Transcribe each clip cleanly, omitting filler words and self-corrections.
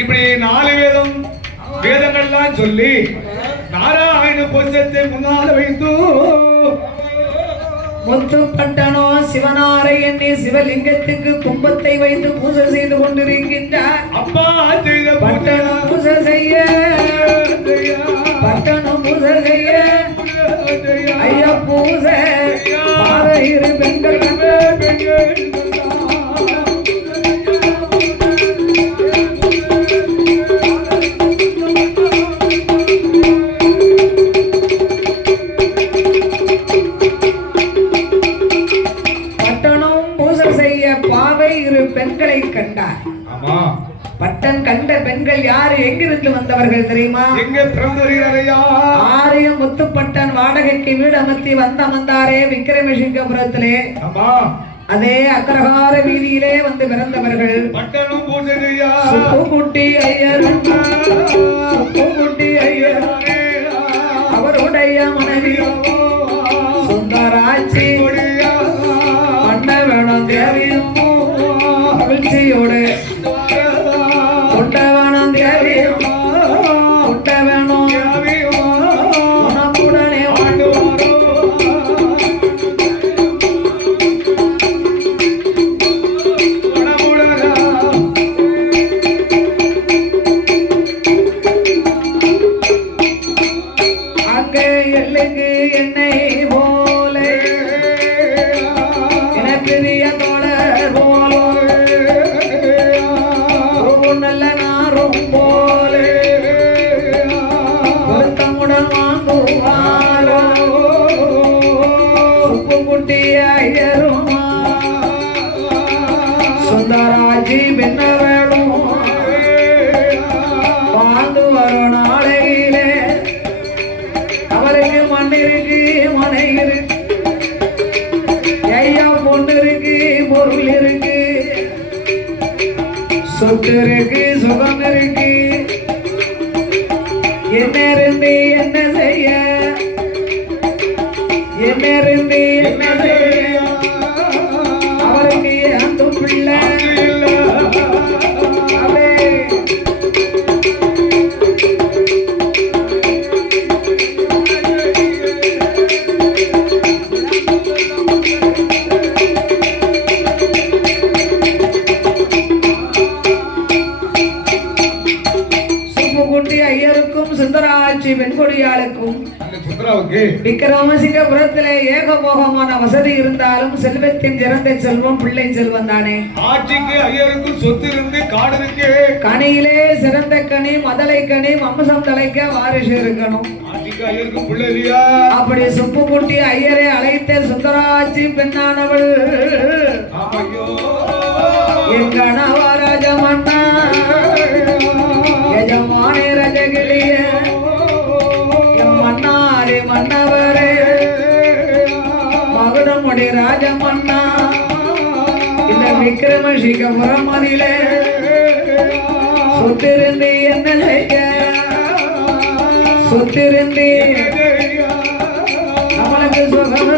இப்படி 4 வேதங்கள்லாம் சொல்லி நாராயண பொருத்தத்தை முன்னால் வைத்து முத்துப்பட்டனோ சிவனாரை எண்ணி சிவலிங்கத்துக்கு கும்பத்தை வைத்து பூஜை செய்து கொண்டிருக்கின்றார். அப்பா செய்த பட்டணம் பூஜை செய்ய ஐயா பூஜை பாதையிரு பெண்கள் பெண்களை கண்டார். பட்டன் கண்ட பெண்கள் யாரு, எங்கிருந்து வந்தவர்கள் தெரியுமா? ஆரியம் முத்துப்பட்டன் வாடகைக்கு வீடு அமர்த்தி வந்தாரே விக்கிரமசிங்கபுரத்திலே, அதே அக்ரஹார வீதியிலே வந்து பிறந்தவர்கள். சுப்புக்குட்டி ஐயர், அவருடைய மனைவி சுந்தராட்சி மன்னவேணம் தேவியும் மகிழ்ச்சியோடு கொண்டவனும் தேவியும் கொண்டவனும் உனக்குடனே அங்கே எல்லைக்கு என்னை போல பெரிய தொடர் போல நல்ல நாரும் போல பொருத்தமுடன் வாங்குவாரோ சுப்புக்குட்டி ஐயரும் சுந்தராஜி பெண்ண வேணும் வாழ்ந்து வரும் நாளையிலே அவருக்கு மண் இருக்கு மனை இருக்கு ஐயா பொண்ணு இருக்கு பொருள் இருக்கு சொத்து இருக்கு சுகம் இருக்கு. என்ன இருந்து என்ன செய்ய, என்ன இருந்து என்ன செய்ய, அவருக்கு அந்த பிள்ளை ஐயருக்கும் சுந்தராட்சி வெண்கொடியாளுக்கும் விக்கிரமசிங்கபுரத்திலே ஏகபோகமான வசதி இருந்தாலும் செல்வத்தின் சிறந்த செல்வம் பிள்ளை செல்வம் தானே. ஆட்சிக்கு ஐயருக்கும் சொத்து இருந்து காடு இருக்கு, கனியிலே சிறந்த கனி மதலை கனி வம்சம் தலைக்க வாரிசு இருக்கணும். அப்படி சுப்புக்குட்டி ஐயரை அழைத்த சுந்தராட்சி பெண்ணானவள் என் கணவராஜமன்னா எஜமானே ரஜகிளிய மன்னாரே மன்னவரே மகுடமுடி ராஜமன்னா இந்த விக்கிரமசிங்கபுரம் மதிலே சொத்திருந்து என்ன செய்ய, சொத்திருந்து நம்மளுக்கு சுகம்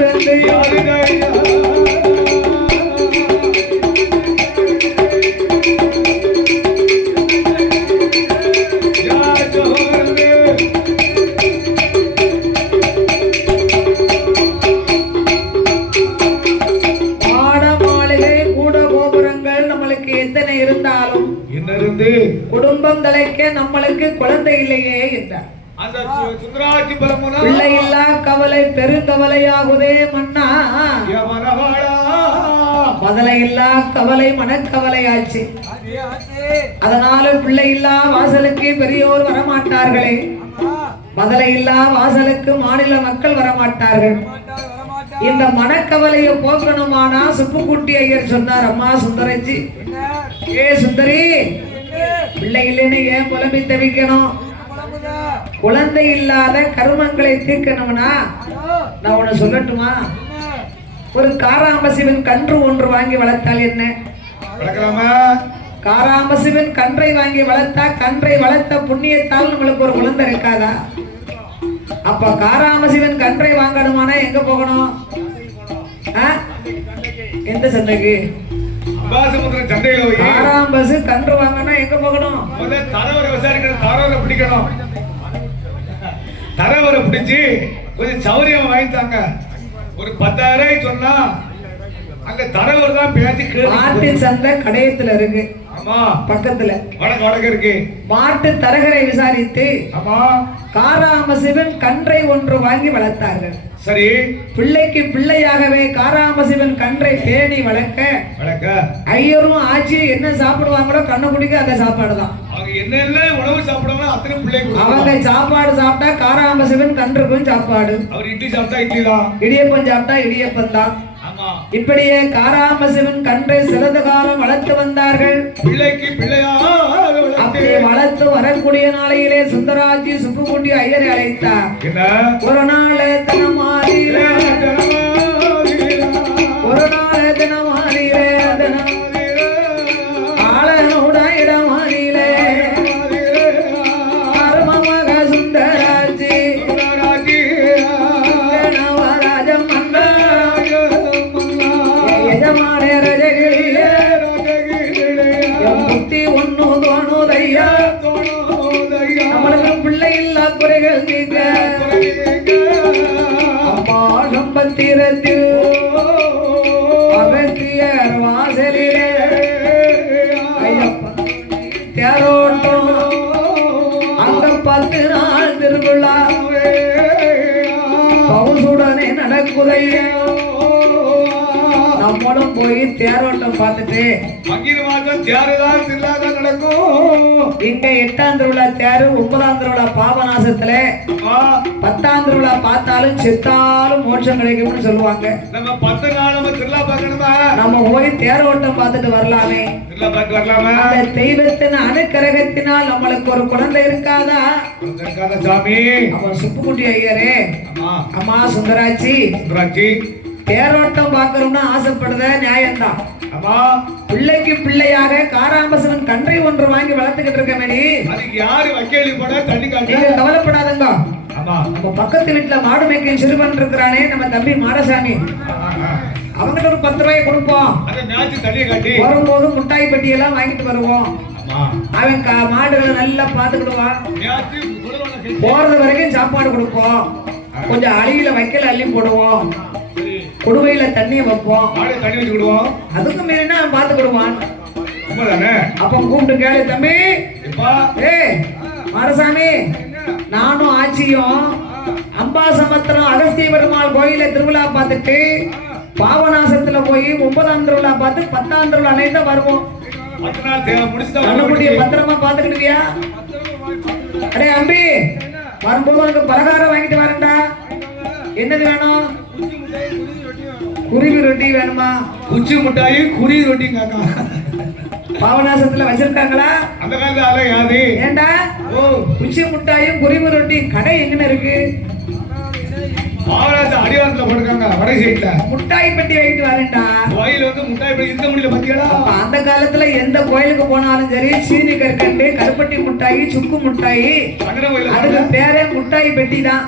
இருந்து குடும்பம் தலைக்க நம்மளுக்கு குழந்தை இல்லையே என்றார். பிள்ளை இல்லா கவலை பெருங்கவலையாகுதே மன்னா, மதலை இல்லா கவலை மனக்கவலையாச்சு. அதனால பிள்ளை இல்லா வாசலுக்கு பெரியோர் வரமாட்டார்களே, மதலை இல்லா வாசலுக்கு மாநில மக்கள் வரமாட்டார்கள். இந்த மனக்கவலையை போக்கணுமானா சுப்புக்குட்டி ஐயர் சொன்னார், அம்மா சுந்தரச்சி, ஏ சுந்தரி, பிள்ளை இல்லைன்னு ஏன் புலம்பி தவிக்கணும்? குழந்தை இல்லாத கருமங்களை தீர்க்கணும்னா நான் உன்னை சொல்லட்டுமா? ஒரு காராம்பசிவன் கன்று ஒன்று வாங்கி வளர்த்தால் என்ன? காராம்பசிவன் கன்றை வாங்கி வளர்த்தா கன்றை வளர்த்த புண்ணியத்தால் நம்மளுக்கு ஒரு குழந்தை இருக்காதா? அப்ப காராம்பசிவன் கன்றை வாங்கணுமானா எங்க போகணும்? எந்த சந்தைக்கு? காராம்பசு கன்று வாங்கினா எங்க போகணும்? முதல்ல தரவரை விசாரிக்கணும், தரவரை பிடிக்கணும். தரவரை பிடிச்சு கொஞ்சம் சௌரியம் வாங்கிட்டாங்க. ஒரு 10,000 சொன்னா அங்க தரவர் தான் பேசி மாட்டு சந்தை கடையத்துல இருக்கு. ஆமா, பக்கத்துல வடக்கு இருக்கு. மாட்டு தரகரை விசாரித்து ஆமா, காராமசிவன் கன்றை ஒன்று வாங்கி வளர்த்தார்கள். சரி, பிள்ளைக்கு பிள்ளையாகவே காராமசிவன் கன்றை பேணி வளர்க்க ஐயரும் ஆட்சியும் என்ன சாப்பிடுவாங்களோ கண்ணு குடிக்க அந்த சாப்பாடு தான். அவங்க என்னென்ன உணவு சாப்பிடுவாங்களோ அத்தனை பிள்ளை அவங்க சாப்பாடு சாப்பிட்டா காராமசிவன் கன்றுக்கும் சாப்பாடு. அவர் இட்லி சாப்பிட்டா இட்லி தான், இடியப்பம் சாப்பிட்டா இடியப்பம் தான். இப்படியே காராமசிவன் கன்றை சிறிது காலம் வளர்த்து வந்தார்கள். பிள்ளைக்கு பிள்ளையா அப்படியே வளர்த்து வரக்கூடிய நாளையிலே சுந்தராஜி சுப்புக்குட்டி ஐயரை அழைத்தார். ஒரு நாள் தினமாதிலே ஆளனோட இடமாதிலே அருமமக சுந்தராஜி நவராஜம் எஜமானே ரஜகிரியே புத்தி ஒண்ணு தோணுதையா நம்மளுக்கு பிள்ளை இல்லா குறைகள் நீங்க அம்மா சம்பத்திரத்தில் அகத்தியர் வாசலிலே ஐயப்பன் தேரோட்டம் அங்க 10 நாள் திருவிழா பவுசுடனே நடக்குதையா. நம்மளும் போய் தேரோட்டம் பார்த்துட்டு நடக்கும். இங்க 8ஆம் திருவிழா தேரு, 9ஆம் திருவிழா பாபநாசத்துல, 10ஆம் திருவிழா பார்த்தாலும் செத்தாலும் மோட்சம் கிடைக்கும்னு சொல்லுவாங்க. நம்ம 10 நாள் நம்ம திருவிழா பார்க்கணுமா? நம்ம போய் தேரோட்டம் பார்த்துட்டு வரலாமே. திருவிழா பார்க்க வரலாமா? அந்த தெய்வத்தின் அனுக்கிரகத்தினால் நம்மளுக்கு ஒரு குழந்தை இருக்காதா? சாமி, அப்ப சுப்புக்குட்டி ஐயரே, அம்மா சுந்தராட்சி தேரோட்டம் பார்க்கணும்னு ஆசைப்படுத நியாயம்தான். பிள்ளைக்கு பிள்ளையாக காராம்பசவன் கன்றை ஒன்று வாங்கி வளர்த்துக்கிட்டு இருக்க மேடி. நீங்க கவலைப்படாதங்க. நம்ம பக்கத்து வீட்டுல மாடு மேய்க்கும் சிறுவன் இருக்கிறானே நம்ம தம்பி மாடசாமி, அவங்கிட்ட ஒரு 10 ரூபாய் கொடுப்போம். வரும்போது முட்டாய் பெட்டி எல்லாம் வாங்கிட்டு வருவோம். அவன் மாடுகளை நல்லா பாத்துக்கிடுவான். போறது வரைக்கும் சாப்பாடு கொடுப்போம். கொஞ்சம் அழியில வைக்கல அள்ளி போடுவோம். குடுவையில தண்ணிய வைப்போம். அதுக்கு மீறினா பாத்துக்கிடுவான். அப்ப கூப்பிட்டு கேளு, தம்பி மாடசாமி, நானும் ஆட்சியும் அம்பாசமுத்திரம் அகஸ்திய பெருமாள் கோயில திருவிழா பார்த்துட்டு பாபநாசத்துல போய் 9ஆம் திருவிழா பார்த்து 10ஆம் திருவிழா அன்னைக்கு தான் வருவோம். பத்திரமா பாத்துக்கிடுவியா? அடே அம்பி, வரும்போது உனக்கு பலகாரம் வாங்கிட்டு வரேன்டா. என்னது வேணும்? குருவி ரொட்டி வேணுமா? குச்சி முட்டாயி குருவி ரொட்டி காக்கா பாபநாசத்துல வச்சிருக்காங்களா? அந்த காலத்துல யாரு? ஏண்டா குச்சி முட்டாயும் குருவி ரொட்டி கடை எங்க இருக்கு? பாபநாசம் அடிவாரத்துல போட்டுருக்காங்க, வடை சைட்ல. முட்டாய் பெட்டி வாங்கிட்டு வரேன்டா. கோயில் வந்து முட்டாய் பெட்டி இருக்க முடியல பாத்தீங்களா? அந்த காலத்துல எந்த கோயிலுக்கு போனாலும் சரி சீனி கற்கண்டு, கருப்பட்டி முட்டாயி, சுக்கு முட்டாயி, அதுக்கு பேரே முட்டாய் பெட்டி தான்.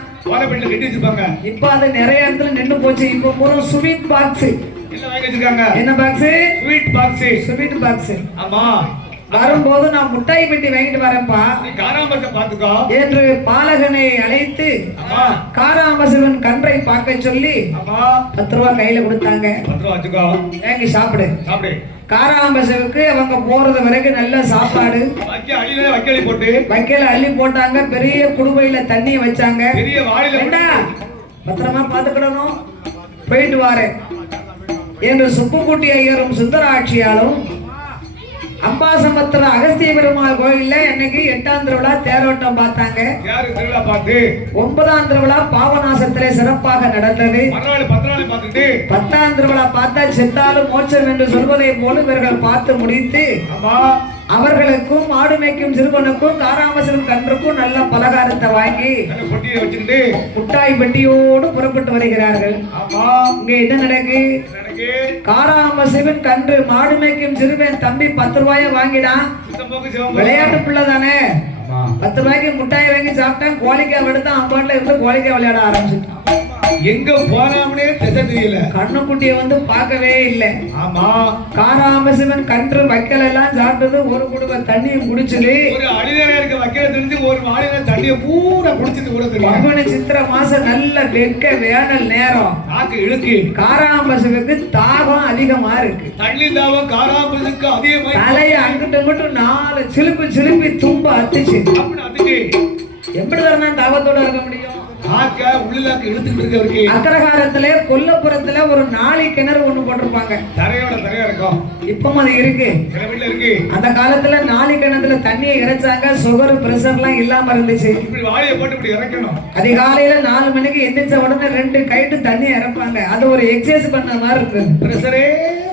இப்ப அது நிறைய இடத்துல நின்று போச்சு. இப்ப பூரா ஸ்வீட் பாக்ஸ் என்ன box? Sweet box. Sweet box. ஆமா, வரும்போது நான் முட்டாய் பெட்டி வாங்கிட்டு வரேன்ப்பா என்று பாலகனை அழைத்து காராமசிவன் கன்றை பார்க்க சொல்லி 10 ரூபாய் கையில கொடுத்தாங்க. வாங்கி சாப்பிடு. காராம்பசுவுக்கு அவங்க போறது வரைக்கும் நல்ல சாப்பாடு வைக்கல அள்ளி போட்டாங்க. பெரிய குடுவையில தண்ணி வச்சாங்க. பத்திரமா பாத்துக்கிடணும், போயிட்டு வாரேன் என்று சுப்புக்குட்டி ஐயரும் சுந்தராட்சியாலும் அம்பாசமுத்திரம் அகஸ்திய பெருமாள் கோயில்ல இன்னைக்கு 8ஆம் திருவிழா தேரோட்டம் பார்த்தாங்க. 9ஆம் திருவிழா பாபநாசத்திலே சிறப்பாக நடந்தது. 10ஆம் திருவிழா பார்த்தா செத்தாலும் மோட்சம் என்று சொல்வதை போல இவர்கள் பார்த்து முடித்து அவர்களுக்கும் மாடு மேய்க்கும் சிறுவனுக்கும் காராமசிவன் கன்றுக்கும் நல்ல பலகாரத்தை வாங்கி முட்டாய் பெட்டியோடு புறப்பட்டு வருகிறார்கள். இங்க என்ன நடக்கு? காராமசிவன் கன்று மாடு மேய்க்கும் சிறுவன் தம்பி 10 ரூபாய வாங்கிடான். விளையாட்டு பிள்ளை தானே, 10 ரூபாய்க்கு முட்டாயை வாங்கி சாப்பிட்டான். கோழிக்காய் எடுத்தான், அம்பாட்டில் இருந்து கோழிக்காய் விளையாட ஆரம்பிச்சுட்டான். எங்க போனாமனே திசை தெரியல. கண்ணுக்குட்டியை வந்து பார்க்கவே இல்லை. ஆமா, காராம்பசிவன் கன்று வைக்கல் எல்லாம் சாப்பிட்டது, ஒரு குடும்ப தண்ணியும் குடிச்சது. ஒரு அடிநேரம் இருக்க வைக்கிற தெரிஞ்சு ஒரு வாளியில தண்ணியை பூரா குடிச்சிட்டு கூட தெரியும். பங்குனி சித்திரை மாசம் நல்ல வெக்க வேனல் நேரம். நாக்கு இழுக்கு. காராம்பசுவுக்கு தாகம் அதிகமா இருக்கு. தண்ணி தாகம் காராம்பசுக்கு அதிகமா. தலையை அங்கிட்டு இங்கிட்டு 4 சிலுப்பி தும்ப அத்துச்சு. அப்படி அதுக்கு எப்படி தான் தாகத்தோட இருக்க முடியும்? நாக்க உள்ளாக்கு இழுத்துட்டு இருக்கவருக்கு. அக்ரஹாரத்துல கொல்லப்புறத்துல ஒரு 4 கிணறு ஒண்ணு போட்டிருப்பாங்க. தரையோட தரையா இருக்கும். இப்பவும் அது இருக்கு. சில வீட்டுல இருக்கு. அந்த காலத்துல 4 கிணத்துல தண்ணியை இறைச்சாங்க. சுகர் பிரஷர் எல்லாம் இல்லாம இருந்துச்சு. இப்படி வாளியை போட்டு இப்படி இறக்கணும். அதிகாலையில 4 மணிக்கு எந்திரிச்ச உடனே 2 கைட்டு தண்ணியை இறப்பாங்க. அது ஒரு எக்ஸசைஸ் பண்ண மாதிரி இருக்கு. பிரஷரே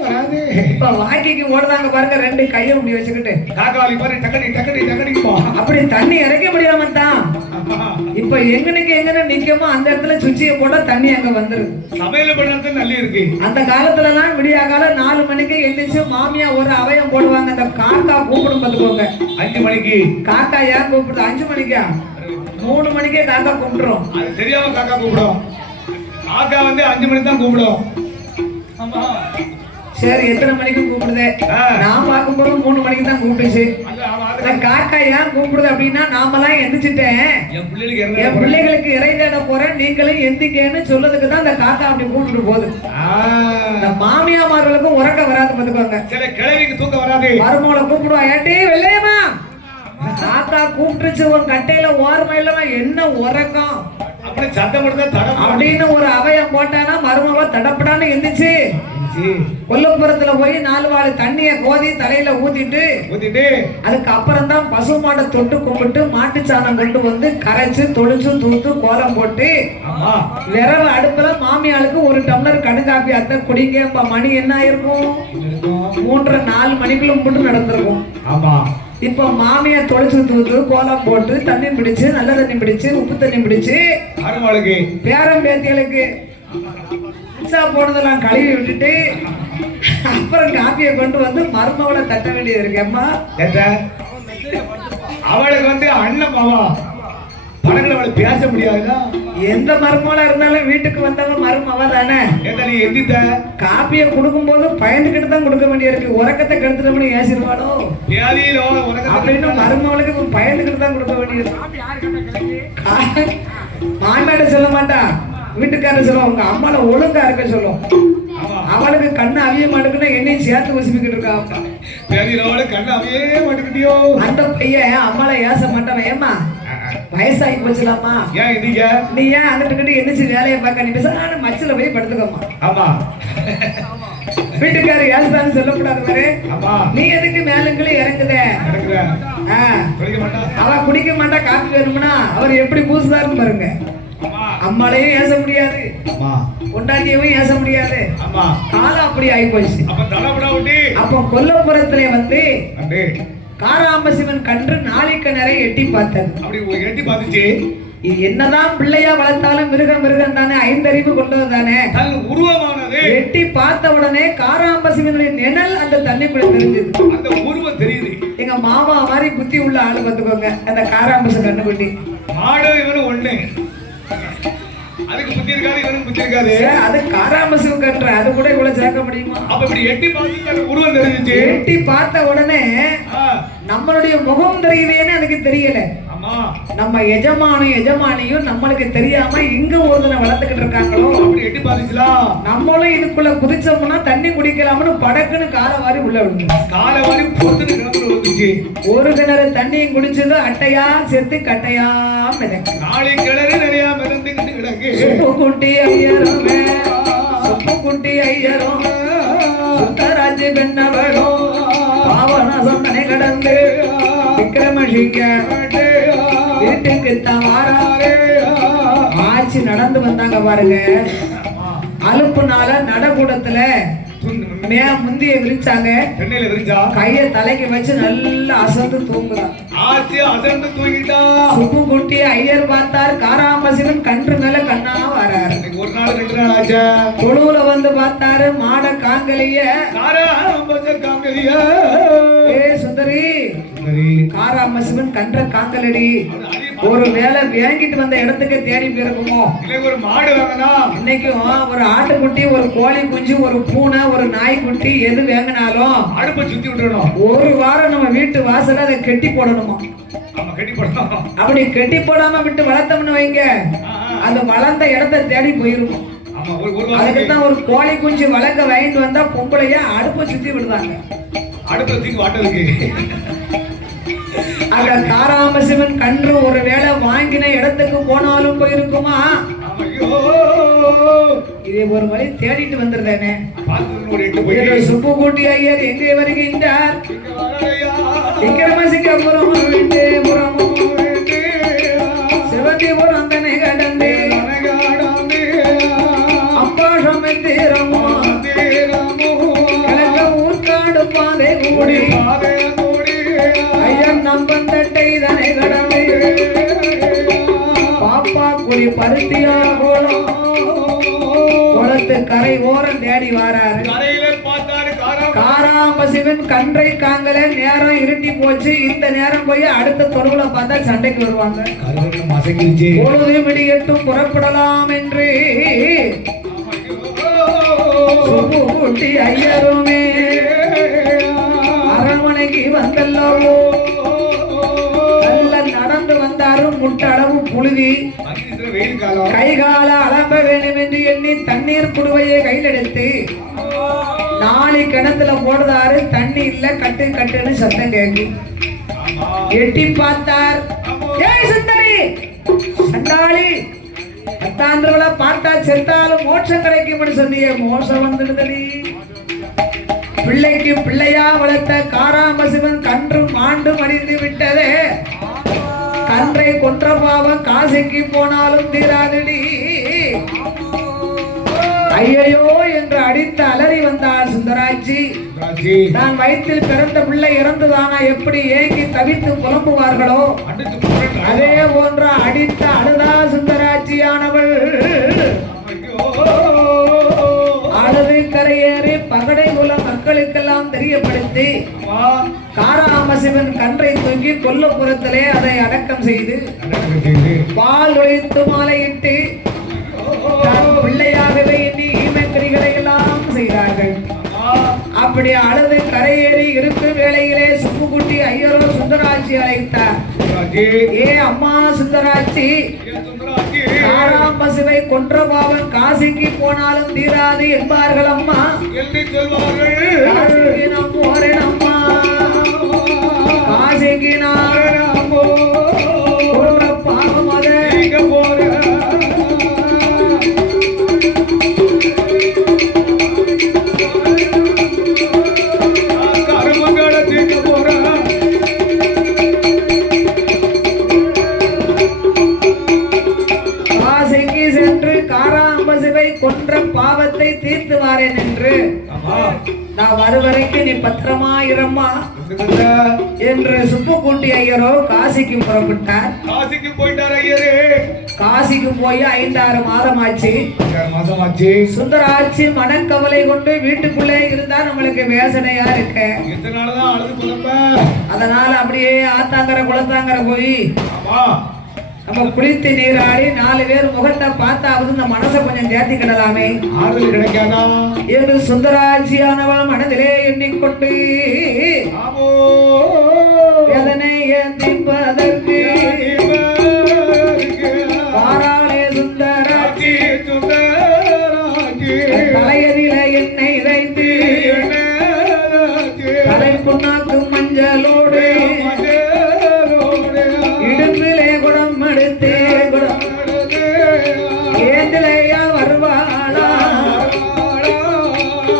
வராது. இப்ப வாக்கிக்கு ஓடுதாங்க பாருங்க, 2 கையை இப்படி வச்சுக்கிட்டு காக்காளி மாதிரி டக்கடி டக்கடி டக்கடிப்பா. அப்படி தண்ணி இறக்க முடியாம தான் இப்ப எங்கன்னு நிக்கமோ அந்த இடத்துல சுவிட்சியை போட்டா தண்ணி அங்க வந்துருது. சமையல பண்ணது நல்ல இருக்கு. அந்த காலத்துல எல்லாம் விடிய காலம் 4 மணிக்கு எந்திரிச்சு மாமியா ஒரு அவயம் போடுவாங்க. அந்த காக்கா கூப்பிடும் பார்த்துக்கோங்க. 5 மணிக்கு காக்கா ஏன் கூப்பிடுது? 5 மணிக்கா? 3 மணிக்கே காக்கா கூப்பிடுறோம். அது தெரியாம காக்கா கூப்பிடும். காக்கா வந்து 5 மணிக்கு தான் கூப்பிடும். ஆமா, சரி, எத்தனை மணிக்கு கூப்பிடுது? நான் பார்க்கும்போது 3 மணிக்கு தான் கூப்பிடுச்சு. காக்கா ஏன் கூப்பிடுது அப்படின்னா, நாமெல்லாம் எந்திரிச்சிட்டேன், என் பிள்ளைகளுக்கு இறை தேட போறேன், நீங்களும் எந்திக்கன்னு சொல்லதுக்கு தான் அந்த காக்கா அப்படி கூப்பிட்டு போகுது. இந்த மாமியாமார்களுக்கும் உறக்க வராது பார்த்துக்கோங்க. சில கிழவிக்கு தூக்கம் வராது. மருமகளை கூப்பிடுவா, ஏட்டி வெள்ளையம்மா காக்கா கூப்பிட்டுச்சு, ஒரு கட்டையில ஓரமா இல்லமா என்ன உறக்கம் அப்படி சத்தம் போடுறதா தடம் அப்படின்னு ஒரு அவயம் போட்டானா மருமவ தடப்படான்னு எந்திரிச்சு கொல்லப்புறத்துல போய் 4 வாளி தண்ணிய கோதி தலையில ஊத்திட்டு அதுக்கு அப்புறம் தான் பசு மாட்டை தொட்டு கும்பிட்டு மாட்டுச்சாணம் கொண்டு வந்து கரைச்சு தொளிச்சு தூத்து கோலம் போட்டு விரவ அடுப்புல மாமியாளுக்கு 1 டம்ளர் கடுங்காப்பி அத்தை குடிங்க. மணி என்ன இருக்கும்? 3-4 மணிக்குள்ள மட்டும் நடந்திருக்கும். ஆமா, இப்ப மாமியா தொளிச்சு தூத்து கோலம் போட்டு தண்ணி பிடிச்சு, நல்ல தண்ணி பிடிச்சு, உப்பு தண்ணி பிடிச்சு பேரம் பேத்திகளுக்கு போனதெல்லாம் கழுவி விட்டுட்டு அப்புறம் காப்பியை கொண்டு வந்து மருமவளை தட்ட வேண்டியது இருக்கு. அம்மா அவளுக்கு வந்து அண்ணன் மாவா படங்களை அவளை பேச முடியாதுன்னா எந்த மருமவளா இருந்தாலும் வீட்டுக்கு வந்தவங்க மருமவ தானே. நீ எந்தித்த காப்பியை கொடுக்கும் போது பயந்துகிட்டு தான் கொடுக்க வேண்டியிருக்கு. உறக்கத்தை கெடுத்துட்டோம்னு ஏசிடுவானோ அப்படின்னு மருமவளுக்கு பயந்துகிட்டு தான் கொடுக்க வேண்டியது. மாமியாட்ட சொல்ல மாட்டா, வீட்டுக்காரர் சொல்லுவோம், உங்க அம்மால ஒழுங்கா இருக்க சொல்லும். அவளுக்கு கண்ணு அவிய மாட்டுக்குன்னா என்னையும் சேர்த்து வசிப்பிக்கிட்டு இருக்கா. கண்ணு அவியே மாட்டுக்கிட்டியோ. அந்த பையன் அம்மால ஏச மாட்டான். ஏமா வயசாகி போச்சுலாமா, நீ ஏன் அங்கிட்டு எந்திரிச்சு வேலையை பார்க்க, நீ பேச மச்சில போய் படுத்துக்கோமா. ஆமா, வீட்டுக்காரர் ஏசான்னு சொல்லக்கூடாது பாரு. நீ எதுக்கு மேலுங்களே இறங்குத? அவ குடிக்க மாட்டா, காப்பி வேணும்னா அவர் எப்படி பூசுதாருன்னு பாருங்க. அம்மாலையும் ஏச முடியாது, பொண்டாட்டியவும் ஏச முடியாது. காலம் அப்படி ஆகி போச்சு. அப்ப கொல்லப்புறத்துல வந்து காராம்பசிவன் கன்று 4 கிணறை எட்டி பார்த்தது. எட்டி பார்த்துச்சு. என்னதான் பிள்ளையா வளர்த்தாலும் மிருகம் தானே, 5 அறிவு கொண்டது தானே. உருவமானது எட்டி பார்த்த உடனே காராம்பசிவனுடைய நிழல் அந்த தண்ணிக்குள்ள தெரிஞ்சது. அந்த உருவம் தெரியுது. எங்க மாமா மாதிரி புத்தி உள்ள ஆளு பார்த்துக்கோங்க. அந்த காராம்பச கண்ணுக்குட்டி மாடு இவரு ஒண்ணு, அதுக்கு புத்தி இருக்காது, இவனுக்கு புத்தி இருக்காது. அது காராம்பசு கட்டுற, அது கூட இவ்வளவு சேர்க்க முடியுமா? அப்ப இப்படி எட்டி பார்த்து உருவம் தெரிஞ்சிச்சு. எட்டி பார்த்த உடனே நம்மளுடைய முகம் தெரியுதேன்னு எனக்கு தெரியல. நம்ம எஜமானியும் நம்மளுக்கு தெரியாம இங்க ஒருத்தனை வளர்த்துக்கிட்டு இருக்காங்களோ. அப்படி எட்டி பார்த்துச்சுலாம் நம்மளும் இதுக்குள்ள குதிச்சோம்னா தண்ணி குடிக்கலாம்னு படக்குன்னு காலை வாரி உள்ள விடுங்க. காலை வாரி பொறுத்து கிணத்துல வந்துச்சு. 1 கிணறு தண்ணியும் குடிச்சது அட்டையா செத்து கட்டையா மிதக்கு. 4 கிணறு நிறைய மிதந்துக்கிட்டு கிடக்கு. சுப்புக்குட்டி ஐயரும் சுப்புக்குட்டி ஐயரும் சுத்தராஜ்ய பெண்ணவரும் பாவன சொந்தனை கடந்து விக்ரமசிங்க வீட்டுக்கு தவாரே ஆட்சி நடந்து வந்தாங்க பாருங்க. அலுப்புனால நடக்கூடத்துல முந்திய விரிச்சாங்க, கைய தலைக்கு வச்சு நல்லா அசந்து தூங்குறான். சுப்பு குட்டி ஐயர் பார்த்தார், காராம்பசிவன் கன்று மேல கண்ணா வராரு. ஒரு நாள் 2 நாள் ஆச்சா. தொழுவுல வந்து பார்த்தாரு, மாட காங்கலிய சுந்தரி காரா காராம சிவன் கன்ற காங்கலடி ஒரு வேலை வாங்கிட்டு வந்த இடத்துக்கு தேடி போயிருக்குமோ. ஒரு மாடு வாங்கினா இன்னைக்கும் ஒரு ஆட்டுக்குட்டி, ஒரு கோழி குஞ்சு, ஒரு பூனை, ஒரு நாய்க்குட்டி எது வாங்கினாலும் அடுப்பை சுத்தி விட்டுறணும். ஒரு வாரம் நம்ம வீட்டு வாசல்ல அதை கெட்டி போடணுமா. அப்படி கெட்டி போடாம விட்டு வளர்த்தோம்னு வைங்க, அது வளர்ந்த இடத்தை தேடி போயிருக்கும். அதுக்குதான் ஒரு கோழி குஞ்சு வளர்க்க வாங்கிட்டு வந்தா பொம்பளைய அடுப்பை சுத்தி விடுவாங்க. அடுப்பை தூக்கி வாட்டதுக்கு அந்த காராம சிவன் கன்று ஒரு வேளை வாங்கின இடத்துக்கு போனாலும் போயிருக்குமா. இதே ஒரு வழி தேடிட்டு வந்துருந்தேனே. சுப்புக்குட்டி ஐயர் எங்கே வருகின்றார்? விக்ரமசிங்கபுரம் சிவந்திபுரம் தனை கடந்து அப்பா சமைத்தீரமோ கிழக்க ஊர்காடு பாதை கூடி ஐயன் நம்பந்தட்டை தனை கடந்து பாப்பா குடி பருத்தியா கோலம் குளத்து கரை ஓரம் தேடி வாராரு. காராம சிவன் கன்றை காங்கல நேரம் இருட்டி போச்சு. இந்த நேரம் போய் அடுத்த தொழுவுல பார்த்தா சண்டைக்கு வருவாங்க. பொழுது விடியட்டும் புறப்படலாம் என்று சுப்புக்குட்டி ஐயருமே அரண்மனைக்கு வந்தல்லவோ. நல்ல நடந்து வந்தாரும் முட்டளவு புழுதி கைகால அலம்ப வேண்டும் என்று எண்ணி தண்ணீர் குடுவையை கையில் எடுத்து 4 கிணத்துல போடுறாரு. தண்ணி இல்ல, கட்டு கட்டுன்னு சத்தம் கேட்கு. எட்டி பார்த்தார். ஏய் சுந்தரி சண்டாளி, பத்தாண்டுகளை பார்த்தா செத்தாலும் மோட்சம் கிடைக்கும் சொன்னிய, மோசம் வந்துடுதடி. பிள்ளைக்கு பிள்ளையா வளர்த்த காராம சிவன் கன்றும் ஆண்டும் அடிந்து விட்டதே. கன்றை கொன்ற பாவம் காசிக்கு போனாலும் தீராதடி. ஐயோ என்று அடித்து அலறி வந்தார் சுந்தராட்சி. நான் வயிற்றில் பிறந்த பிள்ளை இறந்துதானா எப்படி ஏங்கி தவித்து புலம்புவார்களோ அதே போன்ற அடித்த அழுதா சுந்தராட்சியானவள். அழுது கரையேறி பகடை குல மக்களுக்கெல்லாம் தெரியப்படுத்தி காராம சிவன் கன்றை தூக்கி கொல்லப்புறத்திலே அதை அடக்கம் செய்து பால் ஒழித்து மாலையிட்டு பிள்ளையாகவே எண்ணி ஈமக்கரிகளை எல்லாம் செய்தார்கள். அப்படி அழுது கரையேறி இருக்கும் வேளையிலே சுப்புக்குட்டி ஐயரோ சுந்தராட்சி அழைத்தார். ஏ அம்மா சுந்தராட்சி, காராம சிவை கொன்ற பாவம் காசிக்கு போனாலும் தீராது என்பார்கள் அம்மா. காசிக்கு நாம் போறேன் அம்மா, காசிக்கு நான் கொன்ற பாவம் அதை கொன்ற பாவத்தை தீர்த்து வாரேன் என்று நான் வருவரைக்கு நீ பத்திரமா இரம்மா என்று சுப்புக்குட்டி ஐயரோ காசிக்கு புறப்பட்டார். காசிக்கு போயிட்டார் ஐயரே. காசிக்கு போய் 5-6 மாதம் ஆச்சு. சுந்தராட்சி மனக்கவலை கொண்டு வீட்டுக்குள்ளே இருந்தா நம்மளுக்கு வேசனையா இருக்கு. அதனால அப்படியே ஆத்தாங்கர குளத்தாங்கர போய் நம்ம குளித்து நீராடி 4 பேர் முகத்தை பார்த்தாவது இந்த மனசை கொஞ்சம் தேர்த்திக்கிடலாமே, ஆறுதல் கிடைக்காதா என்று சுந்தராட்சியானவள் மனதிலே எண்ணிக்கொண்டு வேதனை ஏந்திப்பதற்கு பாராளே சுந்தராட்சி தலையதில எண்ணெய் வைத்து தலை புண்ணாக்கு மஞ்சளோடு இடுப்பிலே குடம் எடுத்து ஏந்திலையா வருவாளா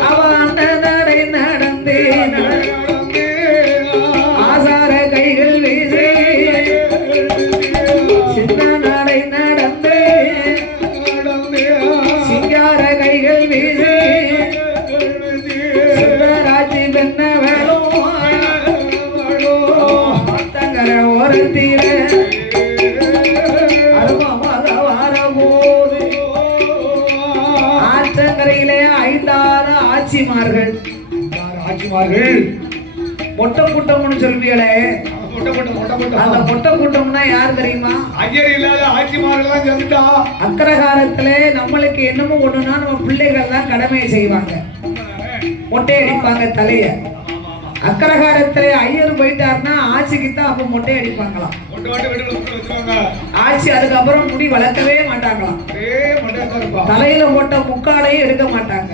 அவ நடை நடந்து ஆசார கைகள் வீசி சின்ன நடை நடந்து சிங்கார கைகள் வீசி சுந்தராட்சி பெண்ண வேணும் தங்கர ஓரத்தீர ஆற்றங்கரையிலே 5-6 ஆட்சிமார்கள் ஆட்சிமார்கள் மொட்டை கூட்டம்னு சொல்வீங்களே, அந்த மொட்டை கூட்டம்னா யார் தெரியுமா? ஐயர் இல்லாத ஆட்சிமாரெல்லாம் சேர்ந்துட்டா அக்கரகாரத்துல நம்மளுக்கு என்னமோ ஒண்ணுன்னா நம்ம பிள்ளைகள் தான் கடமையை செய்வாங்க, மொட்டை அடிப்பாங்க தலைய. அக்கரகாரத்துல ஐயர் போயிட்டாருன்னா ஆட்சிக்கு தான் அப்ப மொட்டை அடிப்பாங்களாம். ஆட்சி அதுக்கப்புறம் முடி வளர்க்கவே மாட்டாங்களாம், தலையில போட்ட முக்காலையும் எடுக்க மாட்டாங்க.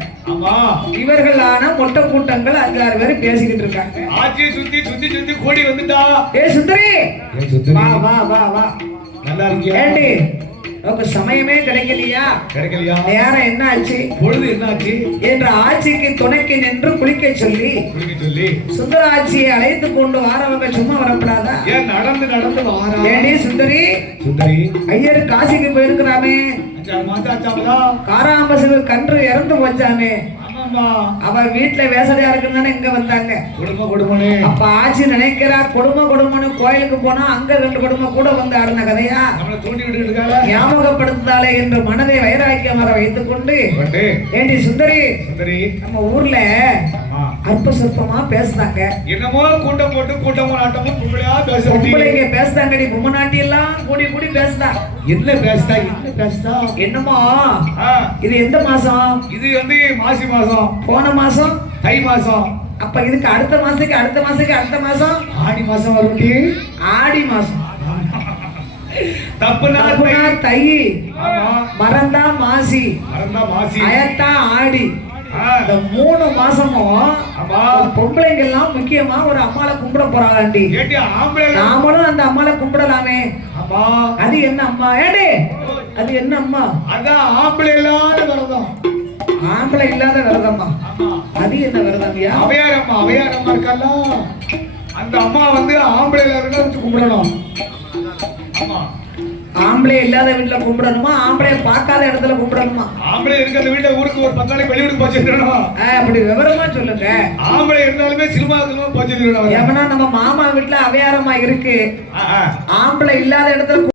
இவர்களான மொட்டை கூட்டங்கள் 5-6 பேர் பேசிக்கிட்டு இருக்காங்க. ஆட்சியை சுத்தி சுத்தி சுத்தி கூடி வந்துட்டா. ஏ சுந்தரி, வா வா வா வா. நல்லா இருக்கியா? ஏண்டி உனக்கு சமயமே கிடைக்கலையா? நேரம் என்ன ஆச்சு? பொழுது என்ன ஆச்சு என்ற ஆட்சிக்கு துணைக்கு நின்று குளிக்க சொல்லி சுந்தர ஆட்சியை அழைத்து கொண்டு வாரவங்க சும்மா வரப்படாதா? ஏன் நடந்து நடந்து வாரா? ஏண்டி சுந்தரி, ஐயர் காசிக்கு போயிருக்கிறாமே, காராம்பசுக்கு கன்று இறந்து போச்சாமே, அவர் வீட்டுல வேசடையா இருக்குன்னு இங்க வந்தாங்க. அப்ப ஆட்சி நினைக்கிறா கொடுமை கோயிலுக்கு போனா அங்க 2 கொடுமை கூட வந்து ஆடின கதையா ஞாபகப்படுத்தாலே என்று மனதை வைராக்கியமாக வைத்துக் கொண்டு, ஏண்டி சுந்தரி, நம்ம ஊர்ல அற்ப சொற்பமா பேசுறாங்க, என்னமோ கூட்டம் போட்டு கூட்டமும் நாட்டமும் பொம்பளைங்க பேசுறாங்கடி, பொம்மை நாட்டி எல்லாம் கூடி கூடி பேசுதா. என்ன பேசுதா என்னமோ இது எந்த மாசம்? இது வந்து மாசி மாசம். போன மாசம் தை மாசம். அப்ப இதுக்கு அடுத்த மாசம் ஆடி மாசம் வரும். ஆடி மாசம் தப்புனா தை, மறந்தா மாசி, அயத்தா ஆடி. இந்த 3 மாசமும் பொம்பளைங்க எல்லாம் முக்கியமா ஒரு அம்மாளை கும்பிட போறாளாண்டி. நாமளும் அந்த அம்மாளை கும்பிடலாமே. அது என்ன அம்மா? ஏடே அது என்ன அம்மா? அதான் ஆம்பளை இல்லாத விரதம். ஆம்பளை இல்லாத விரதம்மா? அது என்ன விரதம்யா? அவையாரம்மா இருக்கல்ல, அந்த அம்மா வந்து ஆம்பளை இல்லாத வச்சு கும்பிடணும். ஆம்பளை இல்லாத வீட்டுல கும்பிடணுமா, ஆம்பளைய பார்க்காத இடத்துல கும்பிடணுமா? ஆம்பளை இருக்கிற வீட்டுல ஊருக்கு ஒரு 10 நாளைக்கு வெளியூருக்கு போச்சு. அப்படி விவரமா சொல்லுங்க. ஆம்பளை இருந்தாலுமே சினிமா போச்சு. எவனா நம்ம மாமா வீட்டுல அவையாரமா இருக்கு, ஆம்பளை இல்லாத இடத்துல